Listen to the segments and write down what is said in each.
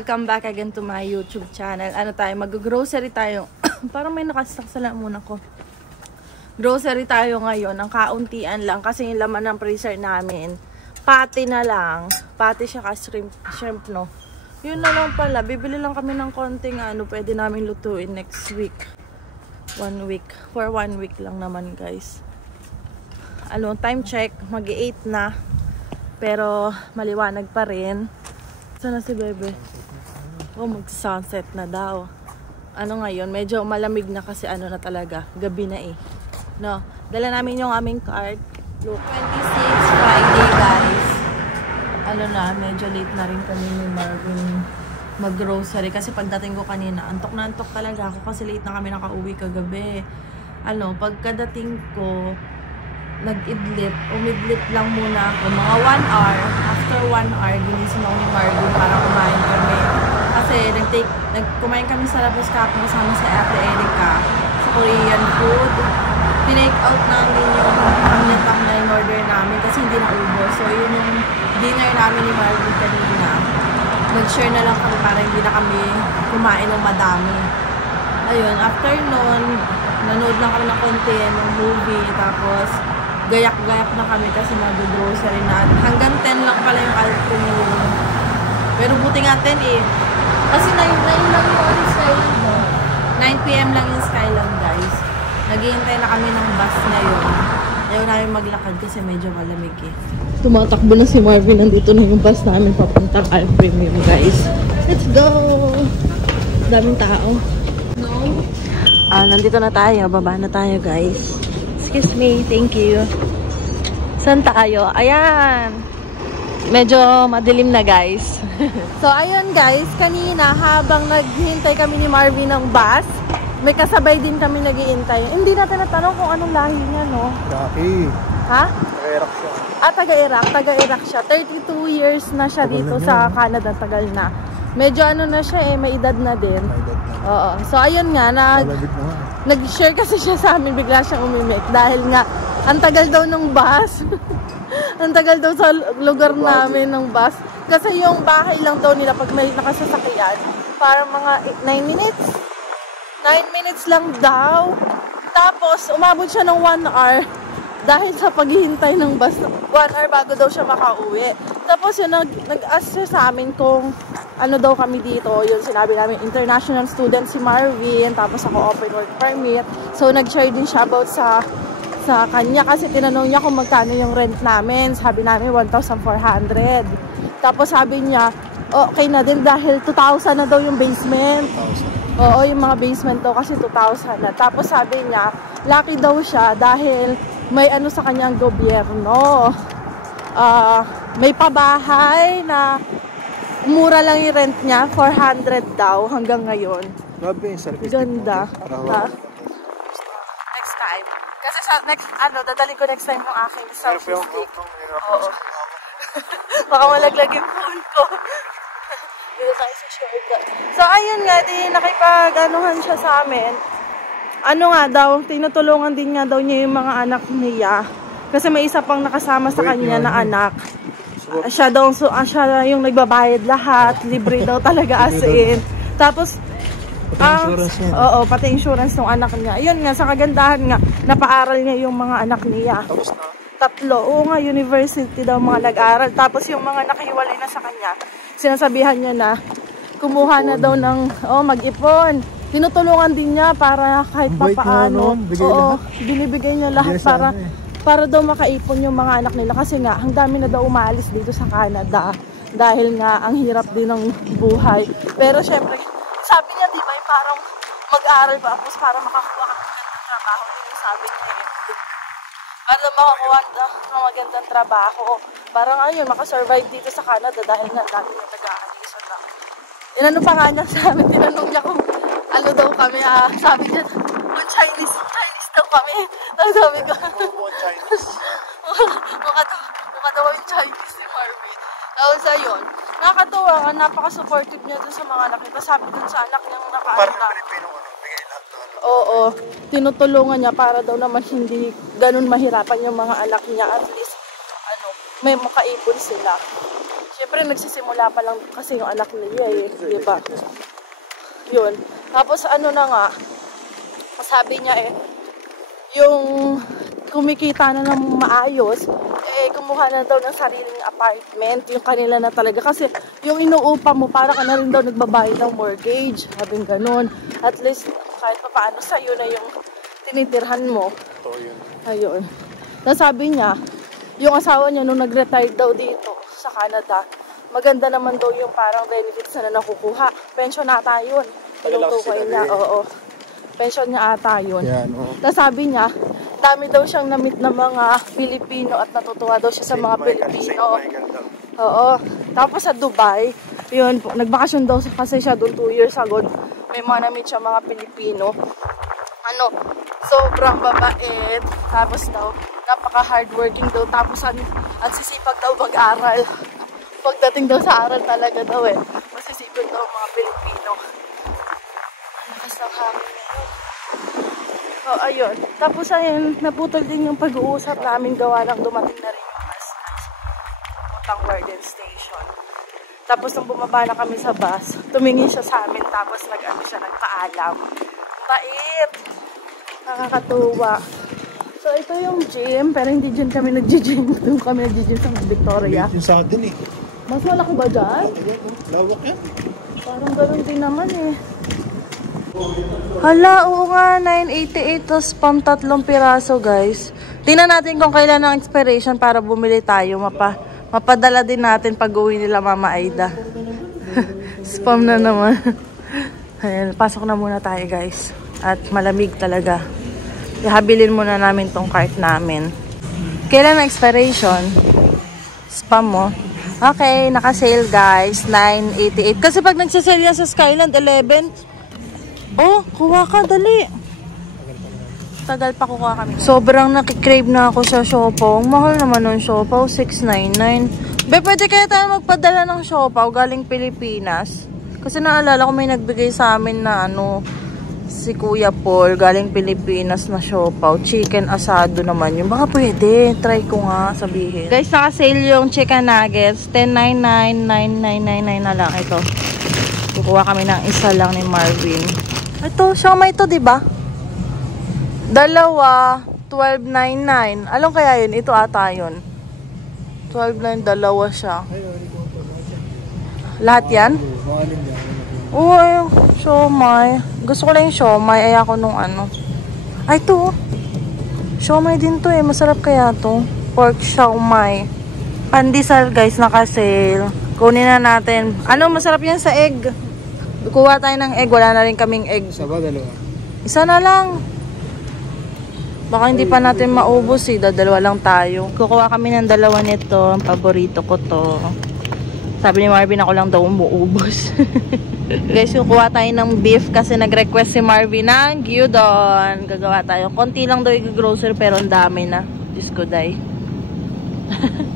Welcome back again to my YouTube channel. Ano tayo, mag-grocery tayo. Parang may nakasaksala muna ko. Grocery tayo ngayon, ang kauntian lang kasi yung laman ng freezer namin. Pati na lang. Pati siya ka shrimp no. Yun na lang pala, bibili lang kami ng konting pwede namin lutuin next week. 1 week. For 1 week lang naman guys. Time check, mag-8 na. Pero maliwanag pa rin. Sana si Bebe? Oh, mag-sunset na daw. Ngayon, medyo malamig na kasi na talaga. Gabi na eh. No, dala namin yung aming card. Look, 26 Friday guys. Medyo late na rin kami ni Marvin mag-grocery. Kasi pagdating ko kanina, antok na antok talaga ako kasi late na kami nakauwi kagabi. Pagkadating ko, nag-idlip, umidlip lang muna ako, mga 1 hour. After 1 hour, ginising ako ni Marvin para kumain kami. Kasi kumain kami sa labas kapag kasama sa Ate Erica sa Korean food. Tinake out namin yung pamnatang na yung order namin kasi hindi naubos. So yun yung dinner namin ni Marvin kanina. Nag-share na lang kami para hindi na kami kumain ng madami. Ayun, after nun, nanood lang kami ng konti ng movie. Tapos gayak-gayak na kami kasi mag-grocery na. Hanggang 10 lang pala yung afternoon. Pero buti nga 10 eh. Kasi 9 lang yung Skyland mo. 9 PM lang yung Skyland guys. Naghihintay na kami ng bus ngayon. Ayaw namin maglakad kasi medyo malamig eh. Tumatakbo na si Marvin. Nandito na yung bus namin papuntang Al Premium guys. Let's go! Daming tao. No? Nandito na tayo. Baba na tayo guys. Excuse me, thank you. Saan tayo? Ayan. Medyo madilim na guys. So ayun guys, kanina habang naghihintay kami ni Marvin ng bus, may kasabay din kami naghihintay. Hindi natin natanong kung anong lahi niya, no? Iraqi. Ha? Taga-Iraq siya. Taga-Iraq. Taga-Iraq siya. 32 years na siya dito sa Canada. Tagal na. Medyo na siya eh, may edad na din. May edad na. Oo. So ayun nga, nag-share kasi siya sa amin, bigla siyang umimik dahil nga ang tagal daw ng bus. Ang tagal daw sa lugar namin ng bus. Kasi yung bahay lang daw nila pag may nakasasakyan, parang mga 9 minutes. 9 minutes lang daw. Tapos umabot siya ng 1 hour dahil sa paghihintay ng bus. 1 hour bago daw siya makauwi. Tapos yun, nag-ask siya sa amin kung daw kami dito. Yun, sinabi namin, international student si Marvin. Tapos ako open work permit. So, nag-share din siya about sa kanya. Kasi tinanong niya kung magkano yung rent namin. Sabi namin, 1,400. Tapos sabi niya, okay na din dahil 2,000 na daw yung basement. 2,000? Oo, yung mga basement daw kasi 2,000 na. Tapos sabi niya, lucky daw siya dahil may sa kanyang gobyerno. May pabahay na mura lang yung rent niya, 400 daw hanggang ngayon. Grabe yung service. Ganda. Next time. Kasi sa next, dadalhin ko next time yung aking selfie stick. Oo. Baka malaglag yung phone ko. Dito tayo sa shortcut. So, ayun nga, nakipag-anuhan siya sa amin. Tinutulungan din nga daw niya yung mga anak niya. Kasi may isa pang nakasama sa kanya na anak. Siya yung nagbabayad lahat. Libre daw talaga as in. Tapos, pati insurance ng anak niya. Ayun nga, sa kagandahan nga, napaaral niya yung mga anak niya. 3. Oo nga, university daw mga nag-aral. Tapos yung mga nakahiwalay na sa kanya, sinasabihan niya na kumuha na daw ng mag-ipon. Tinutulungan din niya para kahit papaano. Oo, binibigay niya lahat para daw makaipon yung mga anak nila. Kasi nga, ang dami na daw umaalis dito sa Canada. Dahil nga, ang hirap din ng buhay. Pero syempre, sabi niya, di ba, parang mag-aral pa ako para makakuha ka ng trabaho. Yung sabi niya, para makakuha ng magandang trabaho. Parang ayun, makasurvive dito sa Canada dahil nga dati yung taga-alis na. Inano pa nga niya sa amin, tinanong niya kung daw kami, sabi niya, Chinese daw kami. Tapos sabi ko, mukha daw yung Chinese ni Marvin. Tapos ayun, nakakatuwa nga, napaka-supportive niya dun sa mga anak niya. Sabi dun sa anak niyang naka-anak. Parang Pilipinong bigay lahat. Oo, tinutulungan niya para daw naman hindi ganun mahirapan yung mga anak niya. At least, may makaipon sila. Siyempre, nagsisimula pa lang kasi yung anak niya eh. Diba? Yun. Tapos ano na nga, sabi niya eh, yung kumikita na ng maayos, eh kumuha na daw ng sariling apartment, yung kanila na talaga. Kasi yung inuupa mo, para ka na rin daw nagbabayad ng mortgage. Sabing ganun. At least, kahit pa paano sa'yo na yung tinitirhan mo. Oo, yun. Ayun. Nasabi niya, yung asawa niya nung nag-retire daw dito sa Canada, maganda naman daw yung parang benefits na nakukuha. Pension ata yun. Pinutukoy niya, oo. Pension niya ata yun. Yan, oo. Nasabi niya, dami daw siyang na-meet ng mga Pilipino at natutuwa daw siya sa mga Pilipino. Oo. Tapos sa Dubai, yun, nagbakasyon daw kasi siya doon 2 years ago. May mga na-meet siya mga Pilipino. Ano, sobrang babait. Tapos daw, napaka-hardworking daw. Tapos at sisipag daw mag-aral. Pagdating daw sa aral talaga daw eh. Masisipag daw mga Pilipino. Lakas ng hangin na yun. Oh, ayun. Tapos ayun, naputol din yung pag-uusap namin gawa ng dumating na rin yung bus Putang Warden Station. Tapos nung bumaba na kami sa bus, tumingin siya sa amin tapos nagpaalam. Bait! Nakakatuwa. So ito yung gym, pero hindi dyan kami nag-gym. Doon kami nag-gym sa Victoria. Yung sa atin eh. Mas malaki ba dyan? Lawak yan. Parang ganun din naman eh. Hala, oo nga, 988 tos pang 3 piraso guys. Tingnan natin kung kailan ang expiration para bumili tayo. Mapadala din natin pag uwi nila Mama Aida. Spam na naman. Ayan, pasok na muna tayo guys. At malamig talaga. Ihabilin muna namin tong cart namin. Kailan ang expiration? Spam mo. Okay, naka-sale guys. 988. Kasi pag nagsasale yan sa Skyland, 11. Oh, kuha ka, dali. Tagal pa kuha kami. Sobrang nakikrave na ako sa siopaw. Mahal naman ng siopaw, 699. Be, pwede kaya tayo magpadala ng siopaw galing Pilipinas? Kasi naalala ko may nagbigay sa amin na ano, si Kuya Paul, galing Pilipinas na siopaw. Chicken asado naman yun. Baka pwede. Try ko nga sabihin. Guys, naka-sale yung chicken nuggets. 10.99, 9.999 na lang ito. Kukuha kami ng isa lang ni Marvin. Ito, siomai ito, diba? Dalawa, 12.99. Anong kaya yun? Ito ata yun. 12.9, dalawa siya. Lahat yan? Uy, siomai. Gusto ko lang yung siomai. Ay ako nung ano. Ay, ito. Siomai din to eh. Masarap kaya to. Pork siomai. Pandesal guys, naka-sale. Kunin na natin. Ano, masarap yan sa egg. Kuha tayo ng egg. Wala na rin kaming egg. Isa ba, dalawa? Isa na lang. Baka hindi pa natin maubos eh. Dalawa lang tayo. Kukuha kami ng dalawa nito. Ang paborito ko to. Sabi ni Marvin, ako lang daw umuubos. Guys, kukuha tayo ng beef kasi nag-request si Marvin ng gyudon. Gagawa tayo. Konti lang daw i-grocery pero ang dami na. Diyos ko, day.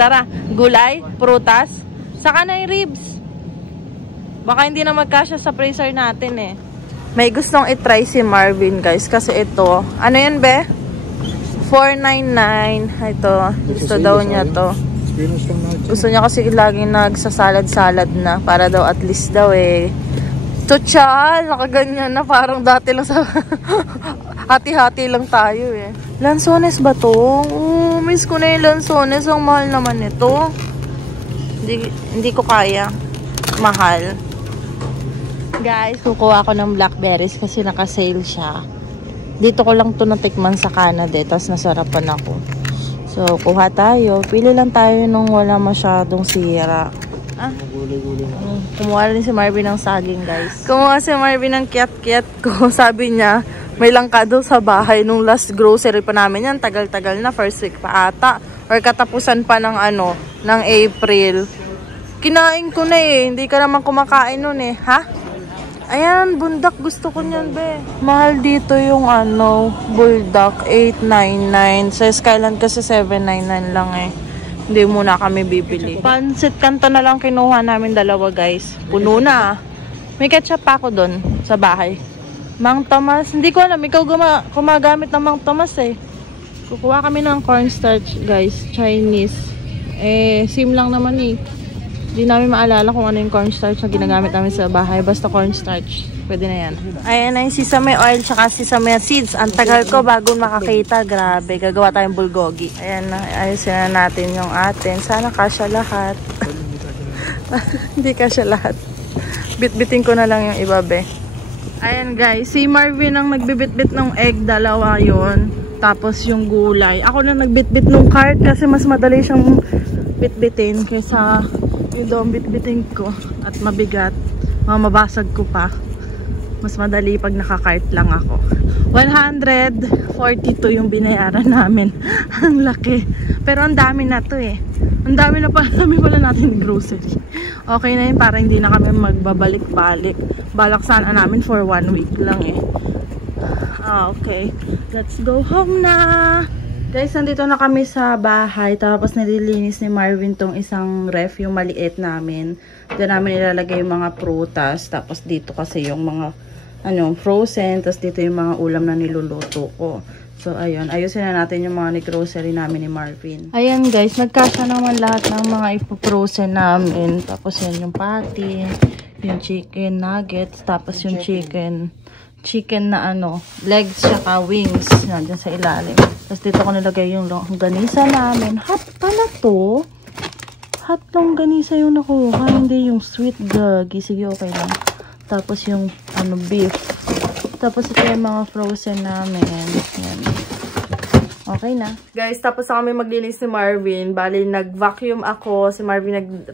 Tara, gulay, prutas. Saka na yung ribs. Baka hindi na magkasya sa freezer natin eh. May gustong itry si Marvin guys. Kasi ito. Ano yan be? 499. Ito. Gusto daw niya to. Gusto niya kasi laging nagsasalad-salad na. Para daw at least daw eh. Totsal. Nakaganyan na. Parang dati lang sa... hati-hati lang tayo eh. Lansones ba to? Miss ko na yung lansones. Ang mahal naman ito. Hindi ko kaya. Mahal. Guys, kukuha ko ng blackberries kasi naka-sale siya. Dito ko lang to natikman sa Canada. Tapos nasarapan ako. So, kuha tayo. Pili lang tayo nung wala masyadong sira. Ah? Kumuha rin si Marvin ng saging, guys. Kumuha si Marvin ng kiat-kiat ko. Sabi niya, may langka daw sa bahay nung last grocery pa namin yan. Tagal-tagal na. First week pa ata. Or katapusan pa ng ano, ng April. Kinain ko na eh. Hindi ka naman kumakain nun eh. Ha? Ayan, bundak. Gusto ko niyan, be. Mahal dito yung ano, buldak. 899. Sa Skyland kasi 799 lang eh. Hindi muna kami bibili. Pansit kanto na lang kinuha namin dalawa, guys. Puno na. May ketchup pa ako doon sa bahay. Mang Tomas. Hindi ko alam. Ikaw gumagamit ng Mang Tomas eh. Kukuha kami ng cornstarch, guys. Chinese. Eh, sim lang naman eh. Hindi Hindi namin maalala kung ano yung cornstarch na ginagamit namin sa bahay. Basta cornstarch. Pwede na yan. Ayan na yung sesame oil tsaka sesame seeds. Ang tagal ko bago makakita. Grabe. Gagawa tayong bulgogi. Ayan na. Ayusin na natin yung atin. Sana kasya lahat. Hindi kasya lahat. Bit-bitin ko na lang yung iba, be. Ayan guys. Si Marvin ang nagbibit-bit ng egg. Dalawa yun. Tapos yung gulay. Ako na nagbit-bit ng cart kasi mas madali siyang bit-bitin kaysa yung doon bit-bitin ko at mabigat. Mabasag ko pa. Mas madali pag nakakart lang ako. 142 yung binayaran namin. Ang laki. Pero ang dami na to eh. Ang dami na pala natin grocery. Okay na yun para hindi na kami magbabalik-balik. Balak sana namin for 1 week lang eh. Okay. Let's go home na. Guys, nandito na kami sa bahay. Tapos nililinis ni Marvin tong isang ref, yung maliit namin. Diyan namin ilalagay yung mga prutas. Tapos dito kasi yung mga frozen. Tapos dito yung mga ulam na niluluto ko. So, ayun. Ayusin na natin yung mga grocery namin ni Marvin. Ayan guys, nagkasya naman lahat ng mga ipo-frozen namin. Tapos yan yung patty, yung chicken nuggets, tapos yung chicken na legs tsaka wings. Nandiyan sa ilalim. Tapos dito ko nilagay yung longganisa namin. Hot pala to. Hot longganisa yung nakuha. Hindi yung sweet gagi. Sige, okay lang. Tapos yung beef. Tapos ito yung mga frozen namin. Yan. Okay na. Guys, tapos na kami maglinis ni Marvin. Bali, nag-vacuum ako. Si Marvin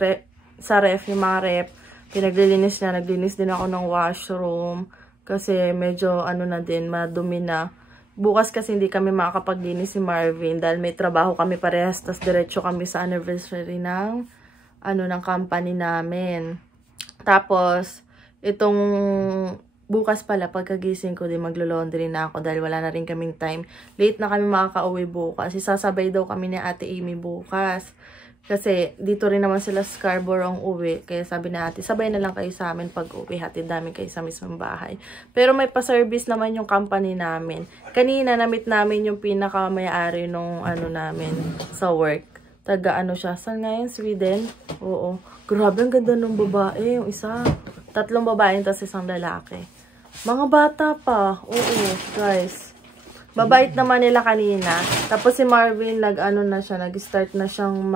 sa ref, yung mga ref. Pinaglilinis niya. Naglinis din ako ng washroom. Kasi medyo na din, madumi na. Bukas kasi hindi kami makakapaglinis si Marvin dahil may trabaho kami parehas. Tapos diretso kami sa anniversary ng ng company namin. Tapos itong bukas pala pagkagising ko din maglo-laundry na ako dahil wala na rin kaming time. Late na kami makaka-uwi bukas. Sasabay daw kami ni Ate Amy bukas. Kasi dito rin naman sila Scarborough ang uwi. Kaya sabi na ate, sabay na lang kayo sa amin pag uwi. Hatid namin kayo sa mismong bahay. Pero may pa-service naman yung company namin. Kanina namit namin yung pinaka-may-ari nung namin sa work. Taga siya. Saan nga yun? Sweden? Oo. Grabe ang ganda ng babae. Yung isa. 3 babae tapos 1 lalaki. Mga bata pa. Oo guys. Mabait naman nila kanina. Tapos si Marvin, nag-start na siyang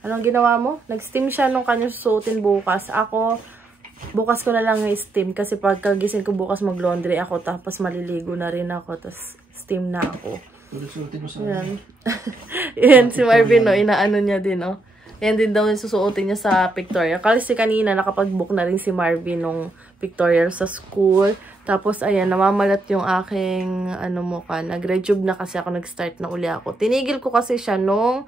anong ginawa mo? Nag-steam siya nung kanyang susuotin bukas. Ako, bukas ko na lang i-steam. Kasi pagkagising ko bukas mag-laundry ako. Tapos maliligo na rin ako. Tapos steam na ako. Yan. Yan si Marvin, inaano niya din, Yan din daw yung susuotin niya sa pictorial. Kasi kanina, nakapag-book na rin si Marvin nung pictorial sa school. Tapos, ayan, namamalat yung aking, mukha. Nag-rejuve na kasi ako, nag-start na uli ako. Tinigil ko kasi siya nung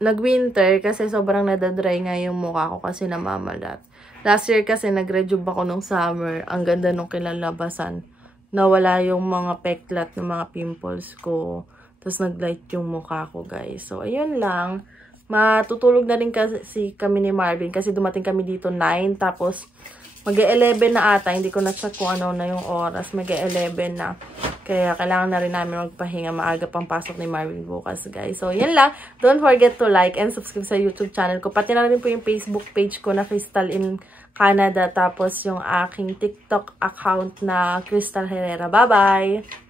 nag-winter kasi sobrang nadadry nga yung mukha ko kasi namamalat. Last year kasi nag-rejuve ako nung summer. Ang ganda nung kilalabasan. Nawala yung mga peklat ng mga pimples ko. Tapos nag-light yung mukha ko, guys. So, ayun lang. Matutulog na rin kasi kami ni Marvin kasi dumating kami dito 9. Tapos, mag-11 na ata. Hindi ko na-check kung ano na yung oras. Mag-11 na. Kaya kailangan na rin namin magpahinga. Maaga pang pasok ni Marvin bukas, guys. So, yan lang. Don't forget to like and subscribe sa YouTube channel ko. Pati na rin po yung Facebook page ko na Crystal in Canada. Tapos, yung aking TikTok account na Crystal Herrera. Bye-bye!